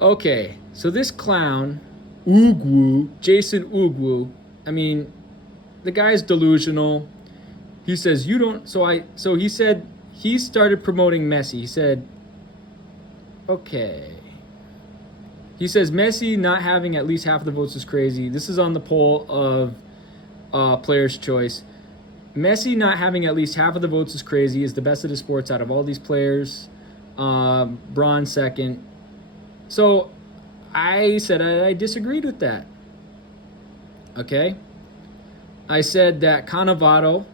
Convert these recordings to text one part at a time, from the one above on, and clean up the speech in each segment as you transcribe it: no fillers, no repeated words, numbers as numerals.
Okay, so this clown, Jason Ugwu, I mean, the guy's delusional. He says you don't. So he said he started promoting Messi. He said, okay. He says Messi not having at least half the votes is crazy. This is on the poll of Players' Choice. Messi not having at least half of the votes is crazy. Is the best of the sports out of all these players. Braun second. So I said I disagreed with that. Okay. I said that Cannavaro,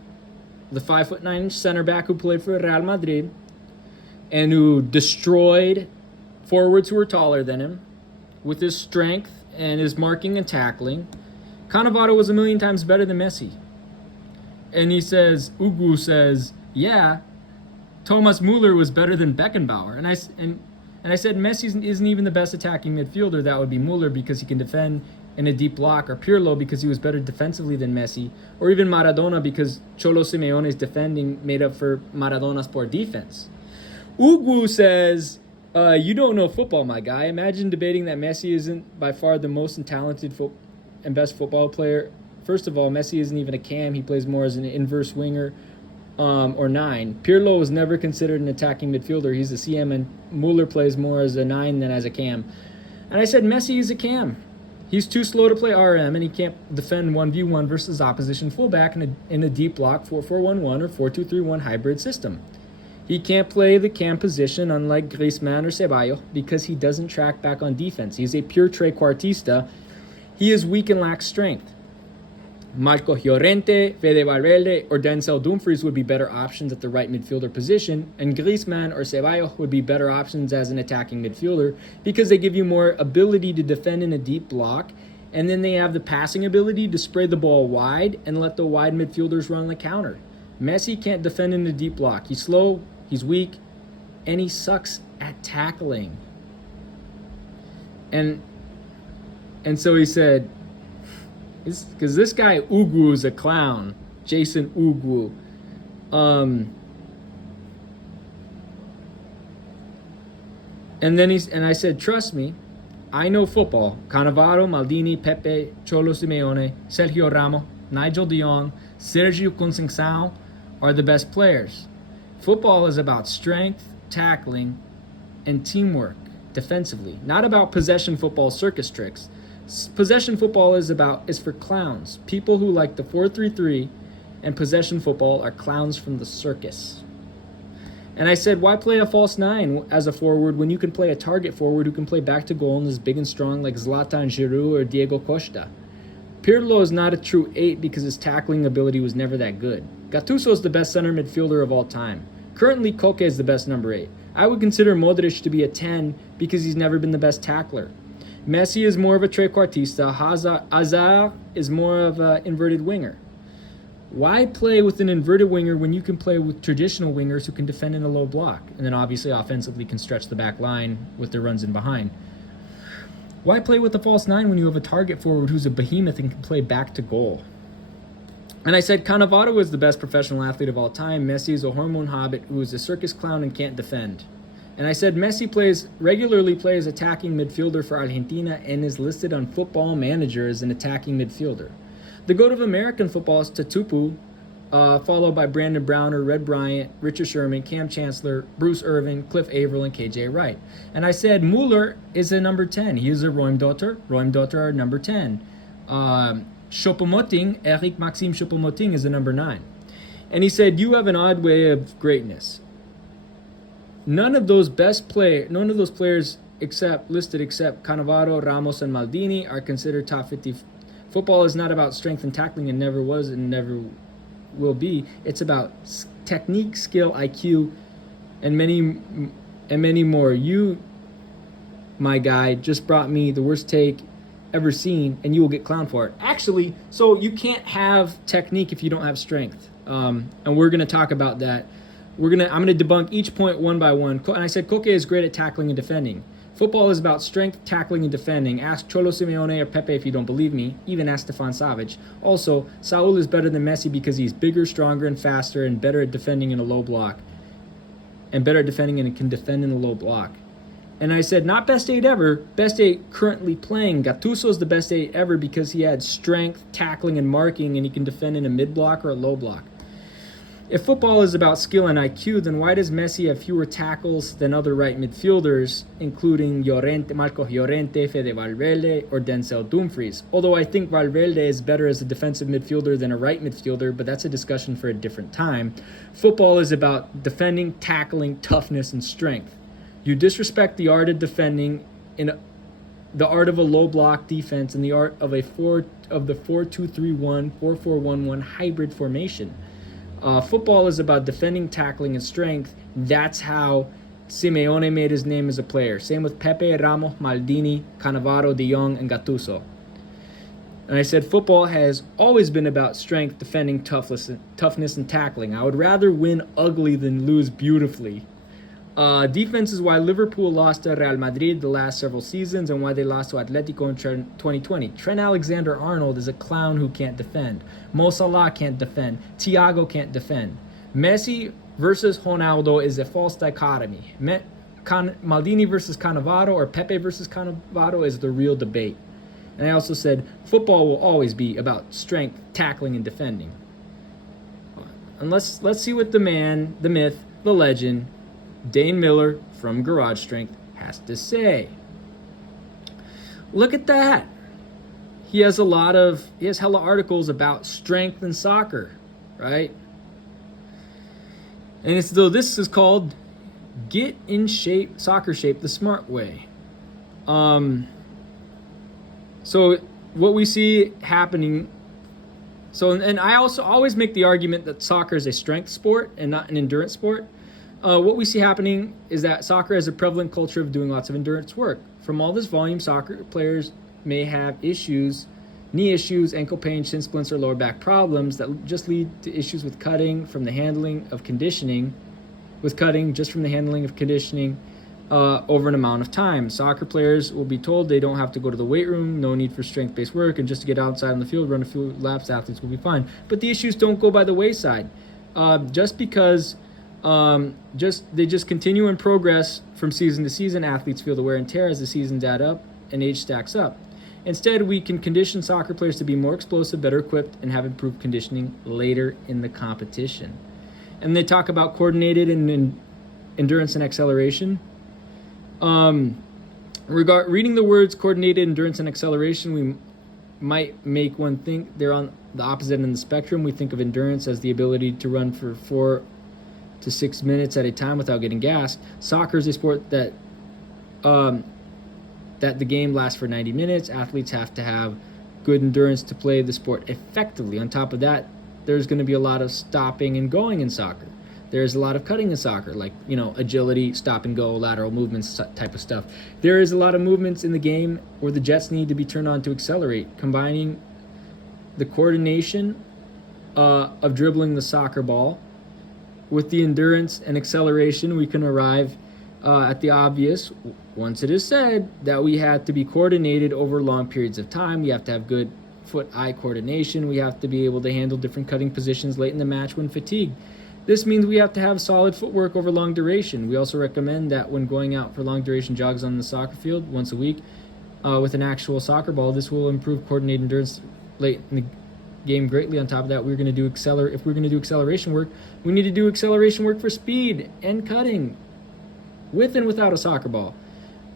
the 5'9" center back who played for Real Madrid and who destroyed forwards who were taller than him with his strength and his marking and tackling, Cannavaro was a million times better than Messi. And Ugwu says, yeah, Thomas Muller was better than Beckenbauer. And I said Messi isn't even the best attacking midfielder. That would be Muller because he can defend in a deep block, or Pirlo because he was better defensively than Messi, or even Maradona because Cholo Simeone's defending made up for Maradona's poor defense. Ugwu says, you don't know football, my guy. Imagine debating that Messi isn't by far the most talented and best football player. First of all, Messi isn't even a cam. He plays more as an inverse winger or 9. Pirlo was never considered an attacking midfielder. He's a CM, and Muller plays more as a 9 than as a cam. And I said Messi is a cam. He's too slow to play RM, and he can't defend 1v1 versus opposition fullback in a deep block 4-4-1-1 or 4-2-3-1 hybrid system. He can't play the cam position unlike Griezmann or Ceballos because he doesn't track back on defense. He's a pure trequartista. He is weak and lacks strength. Marco Llorente, Fede Valverde, or Denzel Dumfries would be better options at the right midfielder position, and Griezmann or Ceballos would be better options as an attacking midfielder because they give you more ability to defend in a deep block, and then they have the passing ability to spray the ball wide and let the wide midfielders run the counter. Messi can't defend in a deep block. He's slow, he's weak, and he sucks at tackling. And so he said, because this guy Ugwu is a clown, Jason Ugwu. And I said, trust me, I know football. Cannavaro, Maldini, Pepe, Cholo Simeone, Sergio Ramos, Nigel de Jong, Sergio Conceição are the best players. Football is about strength, tackling, and teamwork defensively, not about possession football circus tricks. Possession football is for clowns. People who like the 4-3-3 and possession football are clowns from the circus. And I said, why play a false 9 as a forward when you can play a target forward who can play back to goal and is big and strong like Zlatan Giroud or Diego Costa? Pirlo is not a true 8 because his tackling ability was never that good. Gattuso is the best center midfielder of all time. Currently, Koke is the best number 8. I would consider Modric to be a 10 because he's never been the best tackler. Messi is more of a trequartista. Hazard is more of an inverted winger. Why play with an inverted winger when you can play with traditional wingers who can defend in a low block and then obviously offensively can stretch the back line with their runs in behind? Why play with a false 9 when you have a target forward who's a behemoth and can play back to goal? And I said Cannavaro is the best professional athlete of all time. Messi is a hormone hobbit who is a circus clown and can't defend. And I said Messi regularly plays attacking midfielder for Argentina and is listed on Football Manager as an attacking midfielder. The GOAT of American football is Tatupu, followed by Brandon Browner, Red Bryant, Richard Sherman, Cam Chancellor, Bruce Irvin, Cliff Averill, and KJ Wright. And I said Muller is a number 10. He is a Roimdotter. Roimdotter are number 10. Choupo-Moting, Eric Maxime Choupo-Moting is a number 9. And he said, you have an odd way of greatness. None of those players except Cannavaro, Ramos, and Maldini are considered top 50. Football is not about strength and tackling, and never was and never will be. It's about technique, skill, IQ, and many more. You, my guy, just brought me the worst take ever seen, and you will get clowned for it. Actually, so you can't have technique if you don't have strength, and we're gonna talk about that. I'm gonna debunk each point one by one. And I said Koke is great at tackling and defending. Football is about strength, tackling, and defending. Ask Cholo Simeone or Pepe if you don't believe me. Even ask Stefan Savic. Also, Saul is better than Messi because he's bigger, stronger, and faster, and better at defending in a low block. And better at defending and can defend in a low block. And I said, not best 8 ever, best 8 currently playing. Gattuso is the best 8 ever because he had strength, tackling, and marking, and he can defend in a mid block or a low block. If football is about skill and IQ, then why does Messi have fewer tackles than other right midfielders, including Marcos Llorente, Fede Valverde, or Denzel Dumfries? Although I think Valverde is better as a defensive midfielder than a right midfielder, but that's a discussion for a different time. Football is about defending, tackling, toughness, and strength. You disrespect the art of defending the art of a low block defense and the art of the 4-2-3-1, 4-4-1-1 hybrid formation. Football is about defending, tackling, and strength. That's how Simeone made his name as a player. Same with Pepe, Ramos, Maldini, Cannavaro, De Jong, and Gattuso. And I said football has always been about strength, defending, toughness, and tackling. I would rather win ugly than lose beautifully. Defense is why Liverpool lost to Real Madrid the last several seasons and why they lost to Atletico in 2020. Trent Alexander-Arnold is a clown who can't defend. Mo Salah can't defend. Thiago can't defend. Messi versus Ronaldo is a false dichotomy. Maldini versus Cannavaro or Pepe versus Cannavaro is the real debate. And I also said football will always be about strength, tackling, and defending. And let's see what the man, the myth, the legend, Dane Miller from Garage Strength has to say. Look at that. He has hella articles about strength and soccer, right? And this is called Get in Shape, Soccer Shape the Smart Way. So what we see happening, and I also always make the argument that soccer is a strength sport and not an endurance sport. What we see happening is that soccer has a prevalent culture of doing lots of endurance work. From all this volume, soccer players may have issues, knee issues, ankle pain, shin splints, or lower back problems that just lead to issues with cutting from the handling of conditioning, over an amount of time. Soccer players will be told they don't have to go to the weight room, no need for strength-based work, and just to get outside on the field, run a few laps, athletes will be fine. But the issues don't go by the wayside. Just because they just continue in progress from season to season, athletes feel the wear and tear as the seasons add up and age stacks up. Instead, we can condition soccer players to be more explosive, better equipped, and have improved conditioning later in the competition. And they talk about coordinated and endurance and acceleration. Reading the words coordinated endurance and acceleration, we might make one think they're on the opposite end of the spectrum. We think of endurance as the ability to run for 4 to 6 minutes at a time without getting gassed. Soccer is a sport that the game lasts for 90 minutes. Athletes have to have good endurance to play the sport effectively. On top of that, there's going to be a lot of stopping and going in soccer. There's a lot of cutting in soccer, like, agility, stop and go, lateral movements type of stuff. There is a lot of movements in the game where the jets need to be turned on to accelerate. Combining the coordination of dribbling the soccer ball with the endurance and acceleration, we can arrive at the obvious once it is said that we have to be coordinated over long periods of time. We have to have good foot-eye coordination. We have to be able to handle different cutting positions late in the match when fatigued. This means we have to have solid footwork over long duration. We also recommend that when going out for long duration jogs on the soccer field once a week with an actual soccer ball, this will improve coordinated endurance late in the game greatly. On top of that, if we're going to do acceleration work, we need to do acceleration work for speed and cutting with and without a soccer ball.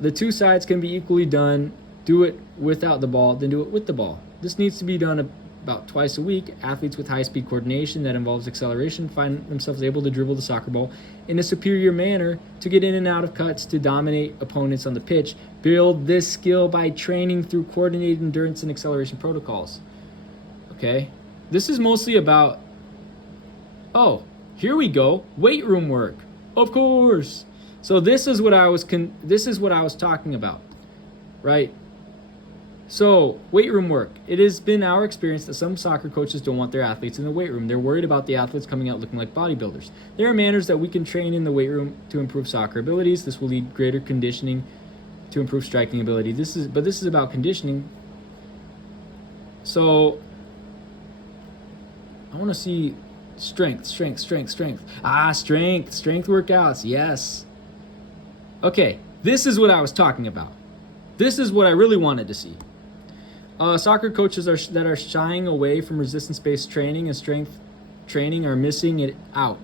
The two sides can be equally done. Do it without the ball, then do it with the ball. This needs to be done about twice a week. Athletes with high-speed coordination that involves acceleration find themselves able to dribble the soccer ball in a superior manner to get in and out of cuts to dominate opponents on the pitch. Build this skill by training through coordinated endurance and acceleration protocols. Okay? This is mostly about, here we go, weight room work. Of course. So this is what I was talking about, right? So, weight room work. It has been our experience that some soccer coaches don't want their athletes in the weight room. They're worried about the athletes coming out looking like bodybuilders. There are manners that we can train in the weight room to improve soccer abilities. This will lead greater conditioning to improve striking ability. This is about conditioning. So, I want to see strength. Strength workouts, yes. Okay, This is what I was talking about. This is what I really wanted to see. Soccer coaches that are shying away from resistance-based training and strength training are missing it out.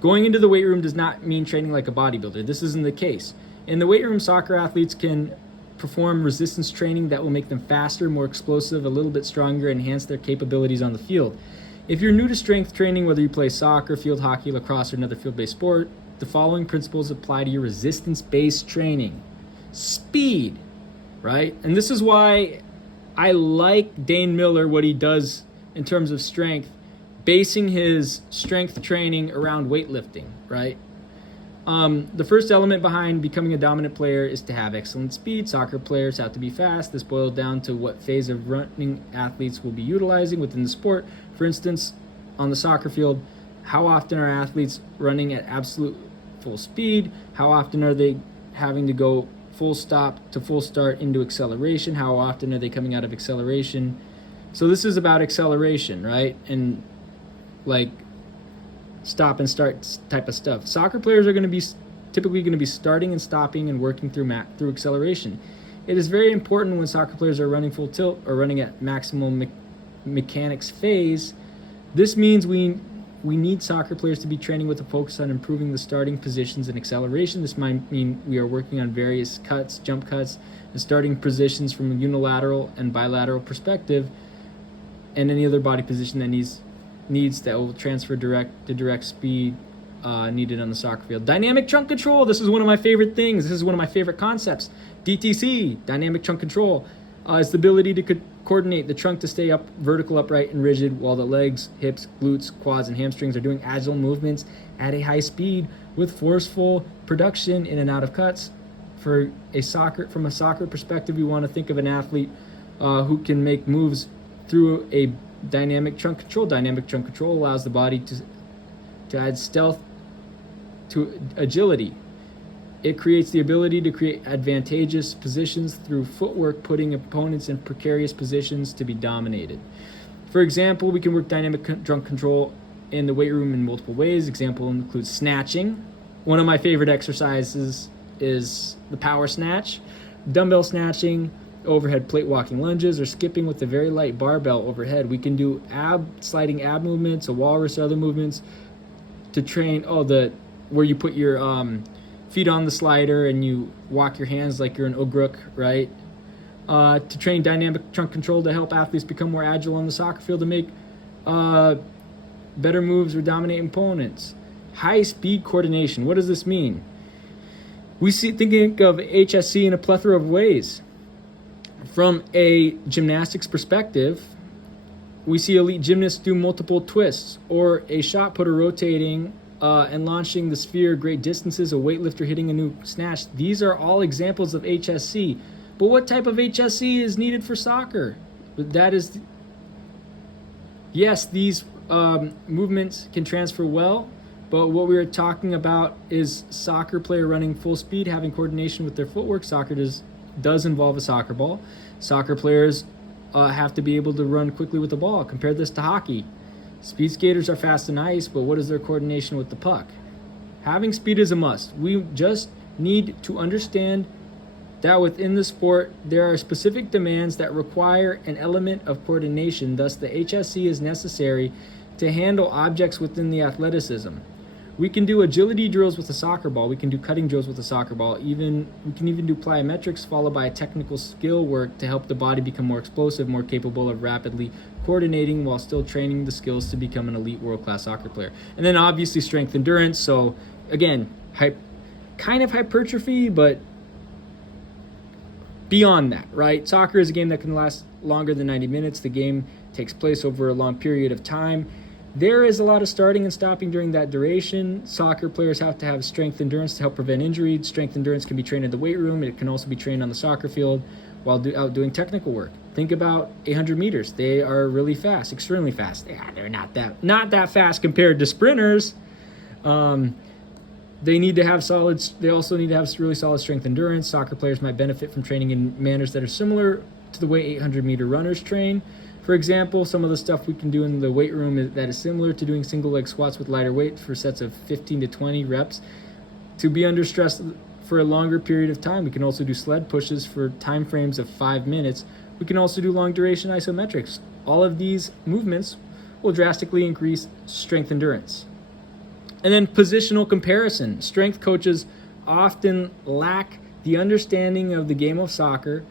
Going into the weight room does not mean training like a bodybuilder. This isn't the case. In the weight room, soccer athletes can perform resistance training that will make them faster, more explosive, a little bit stronger, and enhance their capabilities on the field. If you're new to strength training, whether you play soccer, field hockey, lacrosse, or another field-based sport, the following principles apply to your resistance-based training. Speed, right? And this is why I like Dane Miller, what he does in terms of strength, basing his strength training around weightlifting, right? The first element behind becoming a dominant player is to have excellent speed. Soccer players have to be fast. This boils down to what phase of running athletes will be utilizing within the sport. For instance, on the soccer field, how often are athletes running at absolute full speed? How often are they having to go full stop to full start into acceleration? How often are they coming out of acceleration? So this is about acceleration, right? And like stop and start type of stuff. Soccer players are going to be typically going to be starting and stopping and working through acceleration. It is very important when soccer players are running full tilt or running at maximum mechanics phase. This means we need soccer players to be training with a focus on improving the starting positions and acceleration. This might mean we are working on various cuts, jump cuts, and starting positions from a unilateral and bilateral perspective, and any other body position that needs that will transfer direct speed needed on the soccer field. Dynamic trunk control. This is one of my favorite things. This is one of my favorite concepts. DTC, dynamic trunk control, is the ability to coordinate the trunk to stay up, vertical, upright, and rigid while the legs, hips, glutes, quads, and hamstrings are doing agile movements at a high speed with forceful production in and out of cuts. From a soccer perspective, we want to think of an athlete who can make moves through a dynamic trunk control. Dynamic trunk control allows the body to add stealth to agility. It creates the ability to create advantageous positions through footwork, putting opponents in precarious positions to be dominated. For example, we can work dynamic trunk control in the weight room in multiple ways. Example includes snatching. One of my favorite exercises is the power snatch, dumbbell snatching, overhead plate walking lunges, or skipping with a very light barbell overhead. We can do sliding ab movements, a walrus, or other movements to train where you put your feet on the slider and you walk your hands like you're an ugruk, right? To train dynamic trunk control to help athletes become more agile on the soccer field to make better moves or dominate opponents. High speed coordination. What does this mean? Thinking of HSC in a plethora of ways. From a gymnastics perspective, we see elite gymnasts do multiple twists, or a shot putter rotating and launching the sphere great distances, a weightlifter hitting a new snatch. These are all examples of HSC. But what type of HSC is needed for soccer? Yes, these movements can transfer well, but what we are talking about is soccer player running full speed, having coordination with their footwork. Soccer does involve a soccer ball. Soccer players have to be able to run quickly with the ball. Compare this to hockey. Speed skaters are fast on ice, but what is their coordination with the puck? Having speed is a must. We just need to understand that within the sport, there are specific demands that require an element of coordination. Thus, the HSC is necessary to handle objects within the athleticism. We can do agility drills with a soccer ball. We can do cutting drills with a soccer ball. We can even do plyometrics followed by a technical skill work to help the body become more explosive, more capable of rapidly coordinating while still training the skills to become an elite world-class soccer player. And then obviously strength endurance. So again, kind of hypertrophy, but beyond that, right? Soccer is a game that can last longer than 90 minutes. The game takes place over a long period of time. There is a lot of starting and stopping during that duration. Soccer players have to have strength endurance to help prevent injury. Strength endurance can be trained in the weight room. It can also be trained on the soccer field while out doing technical work. Think about 800 meters. They are really fast, extremely fast. Yeah, they're not that fast compared to sprinters. They also need to have really solid strength endurance. Soccer players might benefit from training in manners that are similar to the way 800-meter runners train. For example, some of the stuff we can do in the weight room that is similar to doing single leg squats with lighter weight for sets of 15 to 20 reps. To be under stress for a longer period of time. We can also do sled pushes for time frames of 5 minutes. We can also do long duration isometrics. All of these movements will drastically increase strength endurance. And then positional comparison. Strength coaches often lack the understanding of the game of soccer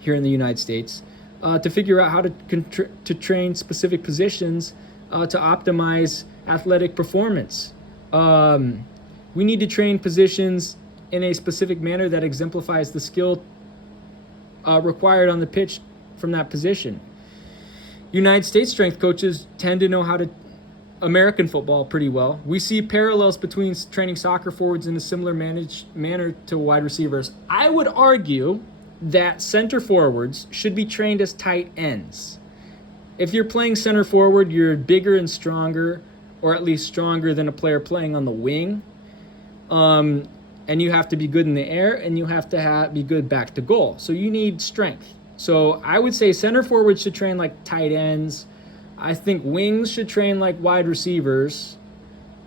here in the United States to figure out how to train specific positions to optimize athletic performance. We need to train positions in a specific manner that exemplifies the skill required on the pitch from that position. United States strength coaches tend to know how to American football pretty well. We see parallels between training soccer forwards in a similar manner to wide receivers. I would argue that center forwards should be trained as tight ends. If you're playing center forward, you're bigger and stronger, or at least stronger than a player playing on the wing. And you have to be good in the air, and you have to be good back to goal. So you need strength. So I would say center forwards should train like tight ends. I think wings should train like wide receivers.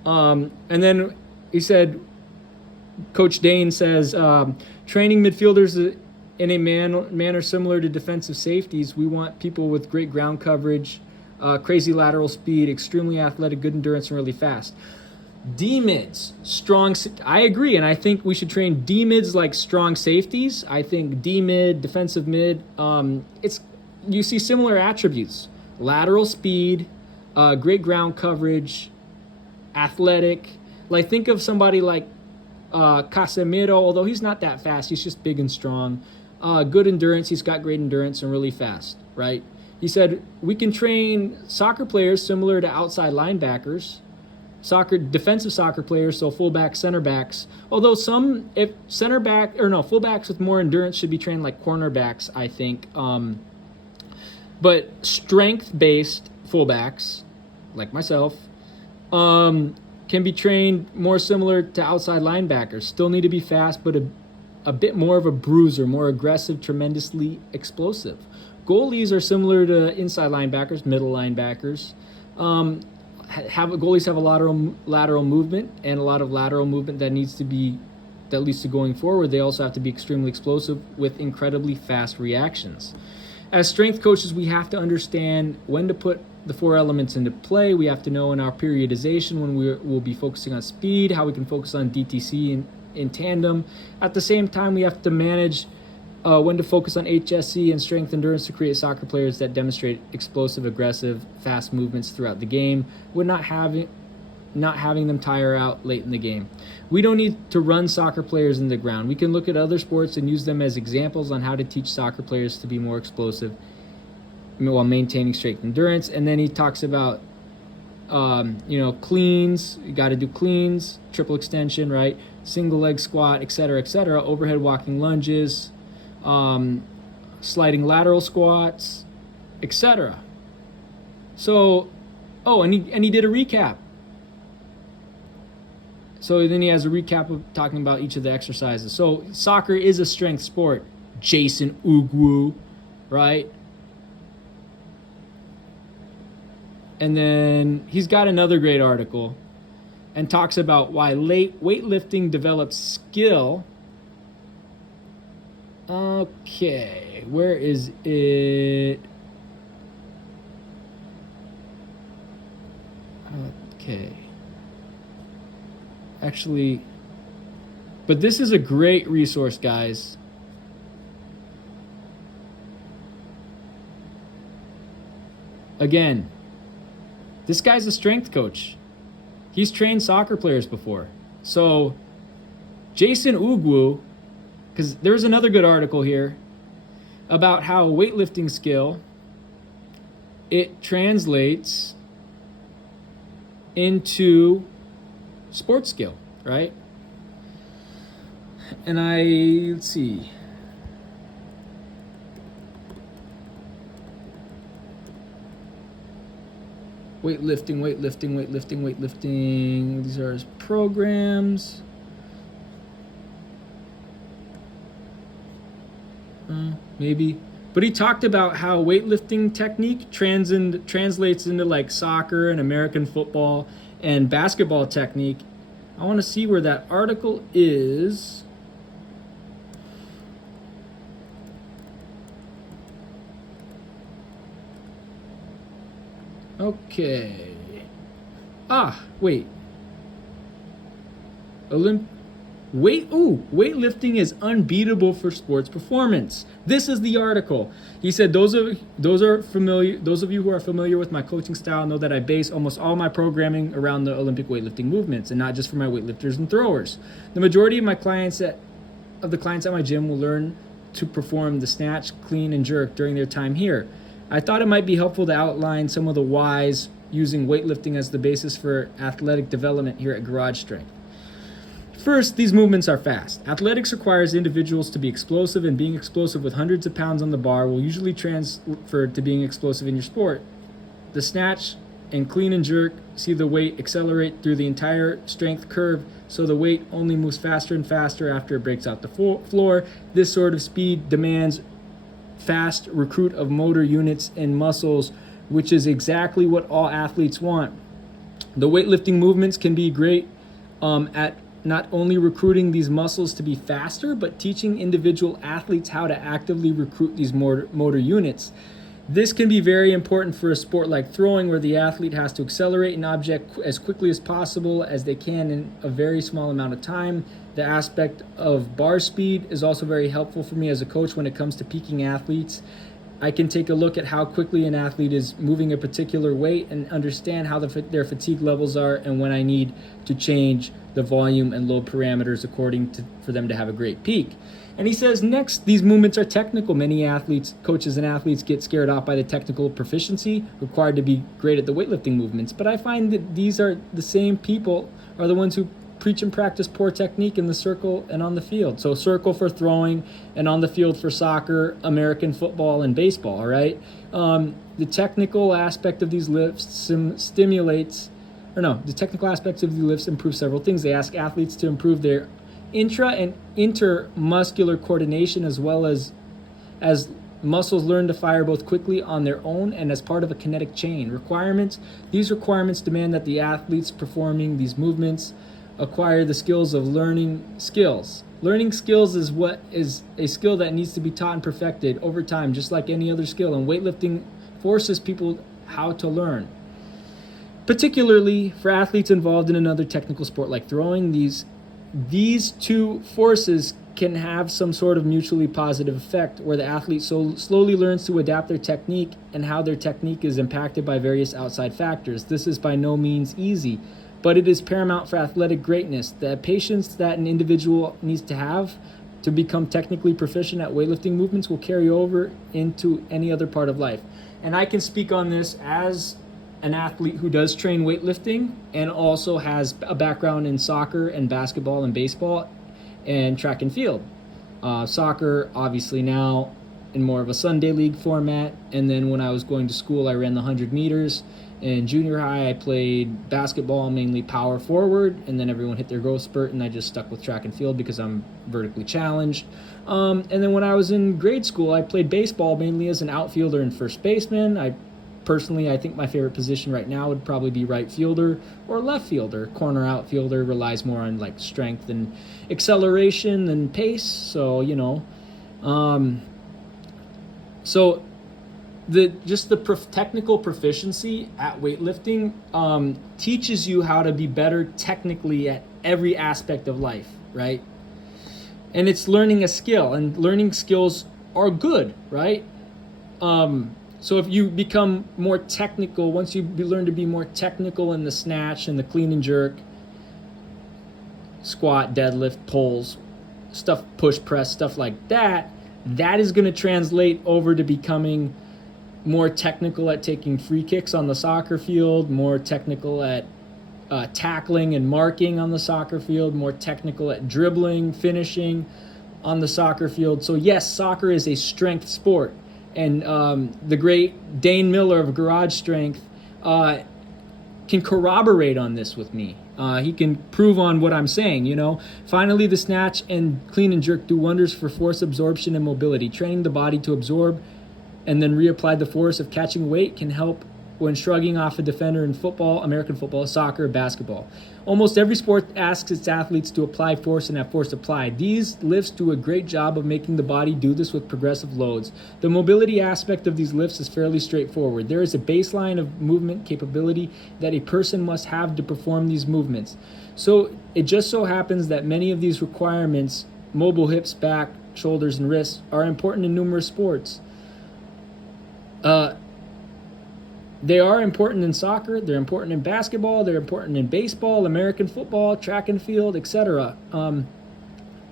And then he said, Coach Dane says, training midfielders in a manner similar to defensive safeties. We want people with great ground coverage, crazy lateral speed, extremely athletic, good endurance, and really fast. D-mids, strong. I agree, and I think we should train D-mids like strong safeties. I think D-mid, defensive mid, you see similar attributes. Lateral speed, great ground coverage, athletic. Like, think of somebody like Casemiro, although he's not that fast. He's just big and strong. Good endurance. He's got great endurance and really fast, right? He said, we can train soccer players similar to outside linebackers. Defensive soccer players, so fullbacks, center backs. Although fullbacks with more endurance should be trained like cornerbacks, I think. But strength-based fullbacks, like myself, can be trained more similar to outside linebackers. Still need to be fast, but a bit more of a bruiser, more aggressive, tremendously explosive. Goalies are similar to inside linebackers, middle linebackers. Goalies have a lateral movement, and a lot of lateral movement that leads to going forward. They also have to be extremely explosive with incredibly fast reactions. As strength coaches, we have to understand when to put the 4 elements into play. We have to know in our periodization when we'll be focusing on speed, how we can focus on DTC in tandem. At the same time, we have to manage when to focus on HSC and strength endurance to create soccer players that demonstrate explosive, aggressive, fast movements throughout the game, with not having them tire out late in the game. We don't need to run soccer players in the ground. We can look at other sports and use them as examples on how to teach soccer players to be more explosive while maintaining strength endurance. And then he talks about cleans. You got to do cleans, triple extension, right? Single leg squat, etc., overhead walking lunges, sliding lateral squats, etc. So, and he did a recap. So then he has a recap of talking about each of the exercises. So soccer is a strength sport. Jason Ugwu, right? And then he's got another great article and talks about why weightlifting develops skill. Okay, where is it? Okay. Actually, but this is a great resource, guys. Again, this guy's a strength coach. He's trained soccer players before. So, Jason Ugwu, because there's another good article here about how weightlifting skill, it translates into sports skill, right? And let's see. Weightlifting. These are his programs. Maybe. But he talked about how weightlifting technique translates into like soccer and American football and basketball technique. I want to see where that article is. Okay. Wait. Weightlifting is unbeatable for sports performance. This is the article. He said those of you who are familiar with my coaching style know that I base almost all my programming around the Olympic weightlifting movements, and not just for my weightlifters and throwers. The majority of my clients at my gym will learn to perform the snatch, clean, and jerk during their time here. I thought it might be helpful to outline some of the whys using weightlifting as the basis for athletic development here at Garage Strength. First, these movements are fast. Athletics requires individuals to be explosive, and being explosive with hundreds of pounds on the bar will usually transfer to being explosive in your sport. The snatch and clean and jerk see the weight accelerate through the entire strength curve, so the weight only moves faster and faster after it breaks out the floor. This sort of speed demands fast recruit of motor units and muscles, which is exactly what all athletes want. The weightlifting movements can be great at not only recruiting these muscles to be faster, but teaching individual athletes how to actively recruit these motor units. This can be very important for a sport like throwing, where the athlete has to accelerate an object as quickly as possible as they can in a very small amount of time. The aspect of bar speed is also very helpful for me as a coach when it comes to peaking athletes. I can take a look at how quickly an athlete is moving a particular weight and understand how their fatigue levels are, and when I need to change the volume and load parameters for them to have a great peak. And he says next, these movements are technical. Many coaches and athletes get scared off by the technical proficiency required to be great at the weightlifting movements. But I find that these are the same people are the ones who preach and practice poor technique in the circle and on the field. So circle for throwing, and on the field for soccer, American football, and baseball, all right? The technical aspect of these lifts the technical aspects of the lifts improve several things. They ask athletes to improve their intra and intermuscular coordination, as well as muscles learn to fire both quickly on their own and as part of a kinetic chain. These requirements demand that the athletes performing these movements acquire the skills of learning skills. Learning skills is a skill that needs to be taught and perfected over time, just like any other skill, and weightlifting forces people how to learn. Particularly for athletes involved in another technical sport like throwing, these two forces can have some sort of mutually positive effect, where the athlete slowly learns to adapt their technique and how their technique is impacted by various outside factors. This is by no means easy, but it is paramount for athletic greatness. The patience that an individual needs to have to become technically proficient at weightlifting movements will carry over into any other part of life. And I can speak on this as an athlete who does train weightlifting and also has a background in soccer and basketball and baseball and track and field. Soccer, obviously now in more of a Sunday league format. And then when I was going to school, I ran the 100 meters. In junior high, I played basketball, mainly power forward, and then everyone hit their growth spurt, and I just stuck with track and field because I'm vertically challenged. And then when I was in grade school, I played baseball mainly as an outfielder and first baseman. I think my favorite position right now would probably be right fielder or left fielder. Corner outfielder relies more on like strength and acceleration and pace. So, technical proficiency at weightlifting teaches you how to be better technically at every aspect of life, right? And it's learning a skill, and learning skills are good, right? So if you become more technical, once you learn to be more technical in the snatch and the clean and jerk, squat, deadlift, pulls, stuff, push, press, stuff like that, that is going to translate over to becoming more technical at taking free kicks on the soccer field, more technical at tackling and marking on the soccer field, more technical at dribbling, finishing on the soccer field. So yes, soccer is a strength sport. And the great Dane Miller of Garage Strength can corroborate on this with me. He can prove on what I'm saying, Finally, the snatch and clean and jerk do wonders for force absorption and mobility. Training the body to absorb and then reapply the force of catching weight can help when shrugging off a defender in football, American football, soccer, basketball. Almost every sport asks its athletes to apply force and have force applied. These lifts do a great job of making the body do this with progressive loads. The mobility aspect of these lifts is fairly straightforward. There is a baseline of movement capability that a person must have to perform these movements. So it just so happens that many of these requirements, mobile hips, back, shoulders, and wrists, are important in numerous sports. They are important in soccer, they're important in basketball, they're important in baseball, American football, track and field, etc.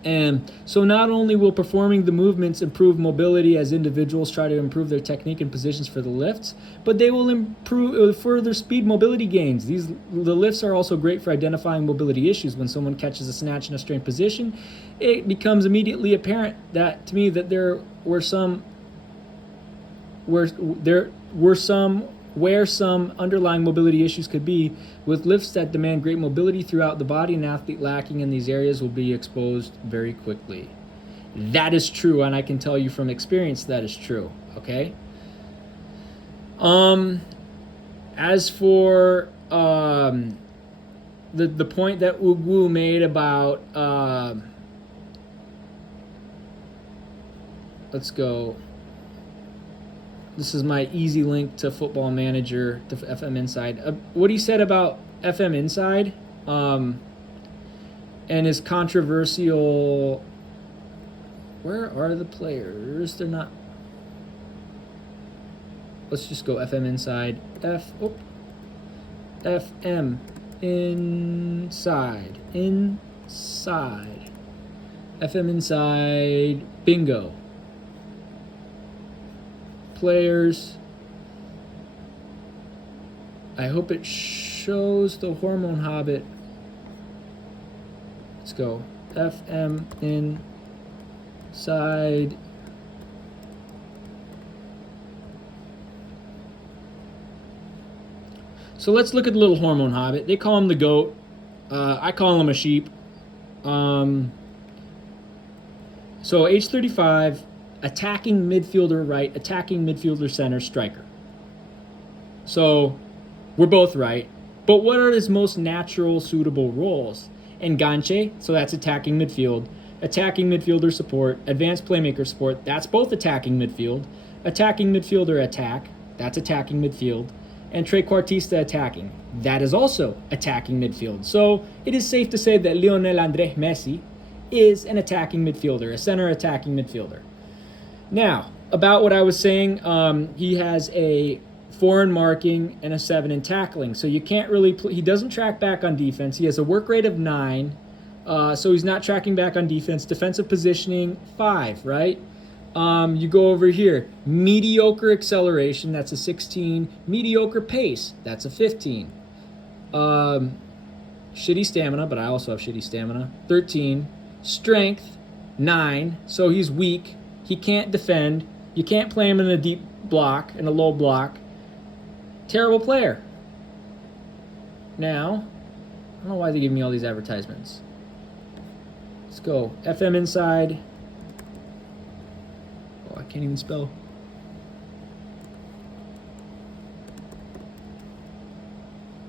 And so not only will performing the movements improve mobility as individuals try to improve their technique and positions for the lifts, but they will improve further speed mobility gains. The lifts are also great for identifying mobility issues. When someone catches a snatch in a strained position, it becomes immediately apparent that to me that there were some where some underlying mobility issues could be. With lifts that demand great mobility throughout the body, an athlete lacking in these areas will be exposed very quickly. That is true, and I can tell you from experience that is true, okay? As for the point that Ugwu made about let's go. This is my easy link to Football Manager, to FM Inside. What he said about FM Inside and his controversial... Where are the players? They're not... Let's just go FM Inside. FM Inside. Inside. FM Inside. Bingo. Players. I hope it shows the Hormone Hobbit. Let's go. FM Inside. So let's look at the little Hormone Hobbit. They call him the goat. I call him a sheep. So age 35. Attacking midfielder right, attacking midfielder center, striker. So we're both right. But what are his most natural, suitable roles? Enganche, so that's attacking midfield. Attacking midfielder support. Advanced playmaker support, that's both attacking midfield. Attacking midfielder attack, that's attacking midfield. And trequartista attacking, that is also attacking midfield. So it is safe to say that Lionel Andrés Messi is an attacking midfielder, a center attacking midfielder. Now, about what I was saying, he has a 4 in marking and a 7 in tackling. So you can't really, he doesn't track back on defense. He has a work rate of 9, so he's not tracking back on defense. Defensive positioning, 5, right? You go over here, mediocre acceleration, that's a 16. Mediocre pace, that's a 15. Shitty stamina, but I also have shitty stamina, 13. Strength, 9, so he's weak. He can't defend. You can't play him in a deep block, in a low block. Terrible player. Now, I don't know why they give me all these advertisements. Let's go. FM Inside. Oh, I can't even spell.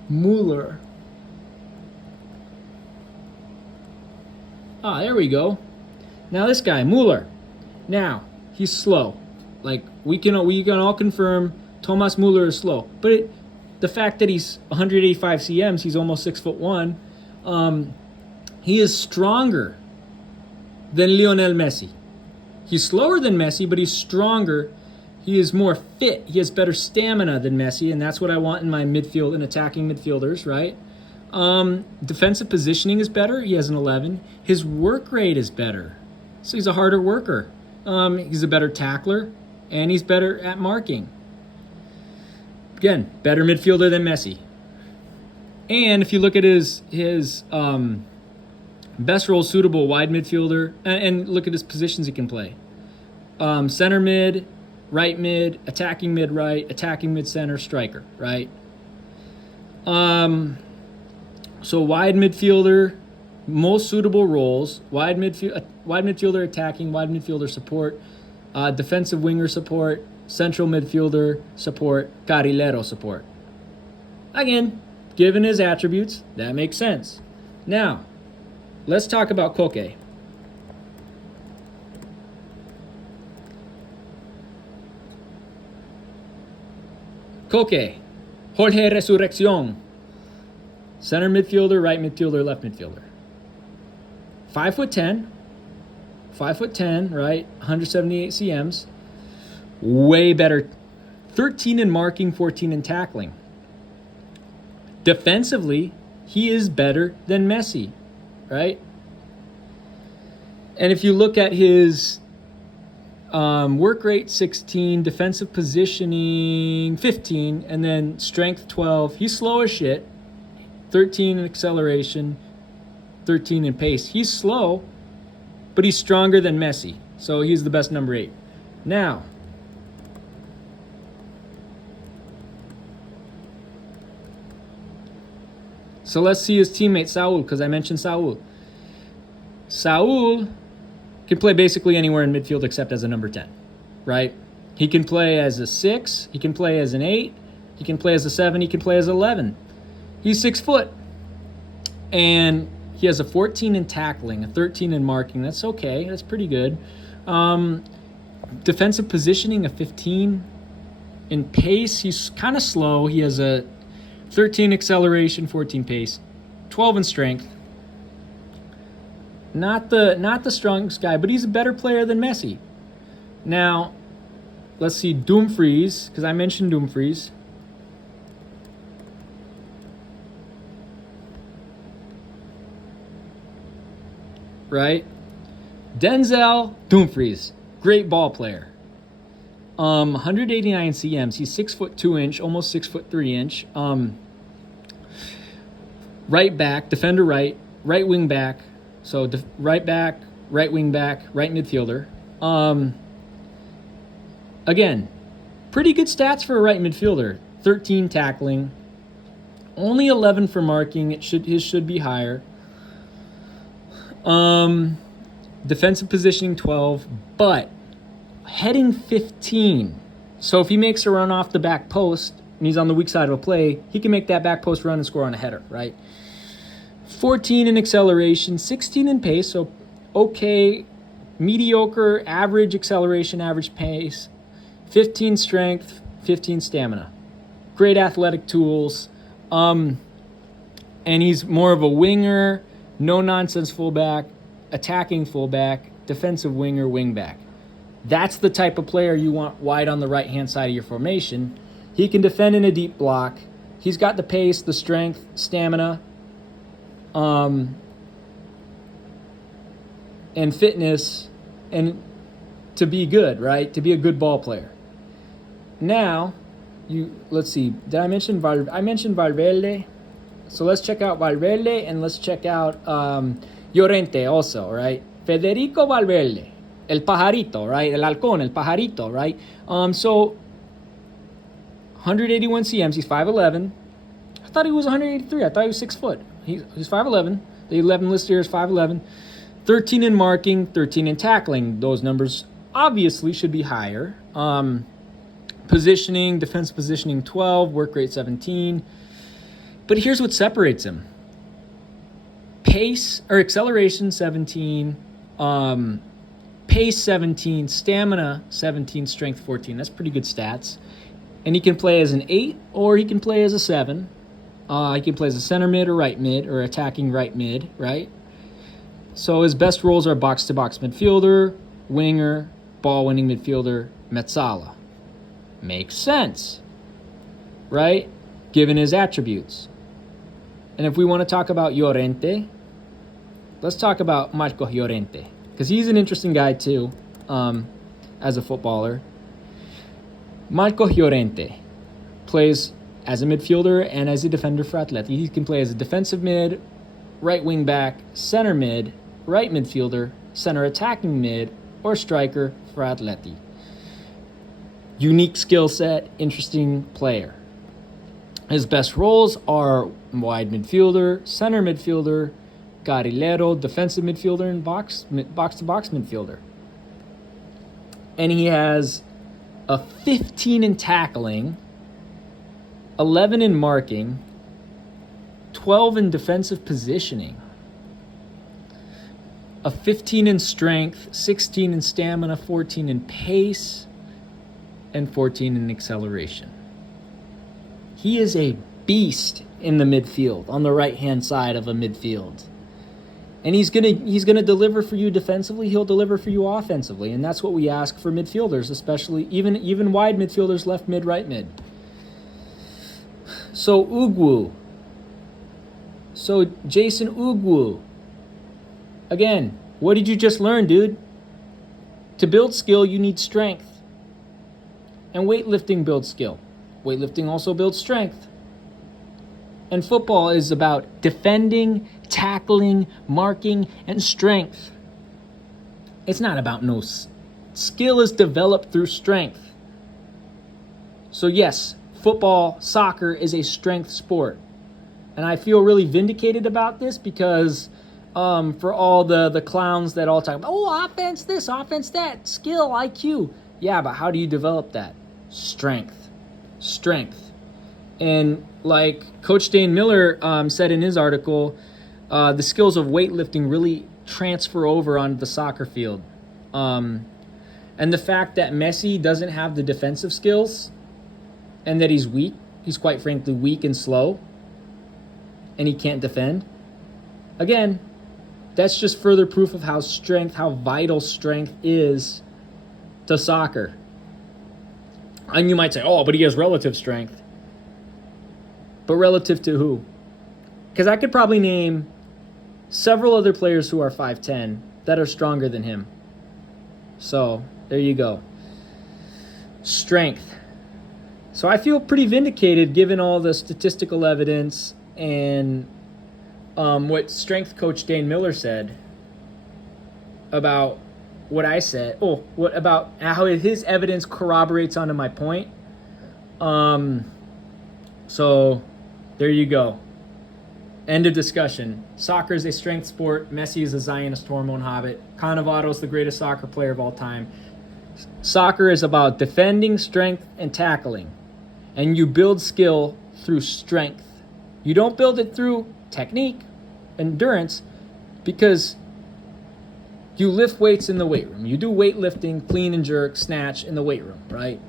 Mueller. Ah, there we go. Now this guy, Mueller. Now, he's slow. Like, we can all confirm Thomas Mueller is slow. But the fact that he's 185 cms, he's almost 6'1", he is stronger than Lionel Messi. He's slower than Messi, but he's stronger. He is more fit. He has better stamina than Messi, and that's what I want in my midfield and attacking midfielders, right? Defensive positioning is better. He has an 11. His work rate is better. So he's a harder worker. He's a better tackler, and he's better at marking. Again, better midfielder than Messi. And if you look at his best role suitable, wide midfielder, and look at his positions he can play. Center mid, right mid, attacking mid right, attacking mid center, striker, right? So wide midfielder, most suitable roles, wide midfielder attacking, wide midfielder support, defensive winger support, central midfielder support, carrilero support. Again, given his attributes, that makes sense. Now, let's talk about Koke. Koke, Jorge Resurrección. Center midfielder, right midfielder, left midfielder. 5'10", 5'10", right? 178 cms. Way better. 13 in marking, 14 in tackling. Defensively, he is better than Messi, right? And if you look at his work rate, 16, defensive positioning, 15, and then strength, 12. He's slow as shit. 13 in acceleration, 13 in pace. He's slow, but he's stronger than Messi. So he's the best number 8. Now, so let's see his teammate Saul, because I mentioned Saul. Saul can play basically anywhere in midfield except as a number 10, right? He can play as a 6, he can play as an 8, he can play as a 7, he can play as 11. He's 6 foot. And he has a 14 in tackling, a 13 in marking. That's okay. That's pretty good. Defensive positioning, a 15. In pace, he's kind of slow. He has a 13 acceleration, 14 pace, 12 in strength. Not the strongest guy, but he's a better player than Messi. Now, let's see Dumfries, because I mentioned Dumfries. Right? Denzel Dumfries, great ball player. 189 cms. He's 6'2", almost 6'3". Right back, defender right wing back. So right back, right wing back, right midfielder. Again, pretty good stats for a right midfielder. 13 tackling, only 11 for marking. His should be higher. Defensive positioning 12, but heading 15. So if he makes a run off the back post and he's on the weak side of a play, he can make that back post run and score on a header, right? 14 in acceleration, 16 in pace, so okay, mediocre, average acceleration, average pace, 15 strength, 15 stamina. Great athletic tools. And he's more of a winger, no-nonsense fullback, attacking fullback, defensive winger, wingback. That's the type of player you want wide on the right-hand side of your formation. He can defend in a deep block. He's got the pace, the strength, stamina, and fitness, and to be good, right? To be a good ball player. Now, let's see. Did I mention I mentioned Valverde? So let's check out Valverde and let's check out Llorente also, right? Federico Valverde, el pajarito, right? El halcón, el pajarito, right? So 181 cms, he's 5'11". I thought he was 183. I thought he was 6 foot. He's 5'11". The 11 listed here is 5'11". 13 in marking, 13 in tackling. Those numbers obviously should be higher. Positioning, defense positioning 12, work rate 17. But here's what separates him. Pace or acceleration 17, pace 17, stamina 17, strength 14. That's pretty good stats. And he can play as an 8 or he can play as a 7. He can play as a center mid or right mid or attacking right mid, right? So his best roles are box-to-box midfielder, winger, ball-winning midfielder, mezzala. Makes sense, right? Given his attributes. And if we want to talk about Llorente, let's talk about Marco Llorente, because he's an interesting guy too, as a footballer. Marco Llorente plays as a midfielder and as a defender for Atleti. He can play as a defensive mid, right wing back, center mid, right midfielder, center attacking mid, or striker for Atleti. Unique skill set, interesting player. His best roles are wide midfielder, center midfielder, carrilero, defensive midfielder, and box-to-box midfielder. and he has a 15 in tackling, 11 in marking, 12 in defensive positioning, a 15 in strength, 16 in stamina, 14 in pace, and 14 in acceleration. He is a beast in the midfield, on the right-hand side of a midfield. And he's gonna deliver for you defensively. He'll deliver for you offensively, and that's what we ask for midfielders, especially even wide midfielders, left mid, right mid. So Ugwu. So Jason Ugwu. Again, what did you just learn, dude? To build skill, you need strength. And weightlifting builds skill. Weightlifting also builds strength. And football is about defending, tackling, marking, and strength. It's not about no skill is developed through strength. So yes, football, soccer is a strength sport. And I feel really vindicated about this because for all the clowns that all talk about, oh, offense this, offense that, skill, IQ. Yeah, but how do you develop that? Strength. And like Coach Dane Miller said in his article, the skills of weightlifting really transfer over onto the soccer field. And the fact that Messi doesn't have the defensive skills and that he's weak, he's quite frankly weak and slow, and he can't defend. Again, that's just further proof of how vital strength is to soccer. And you might say, oh, but he has relative strength. But relative to who? Because I could probably name several other players who are 5'10" that are stronger than him. So, there you go. Strength. So I feel pretty vindicated given all the statistical evidence and what strength coach Dane Miller said about what I said. About how his evidence corroborates onto my point. So there you go. End of discussion. Soccer is a strength sport. Messi is a Zionist hormone hobbit. Cannavaro is the greatest soccer player of all time. Soccer is about defending, strength, and tackling. And you build skill through strength. You don't build it through technique, endurance, because you lift weights in the weight room. You do weightlifting, clean and jerk, snatch in the weight room, right?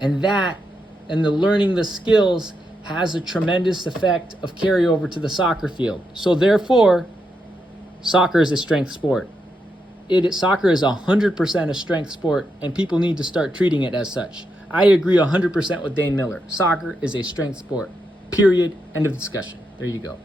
And the learning the skills has a tremendous effect of carryover to the soccer field. So therefore, soccer is a strength sport. Soccer is 100% a strength sport, and people need to start treating it as such. I agree 100% with Dane Miller. Soccer is a strength sport. Period. End of discussion. There you go.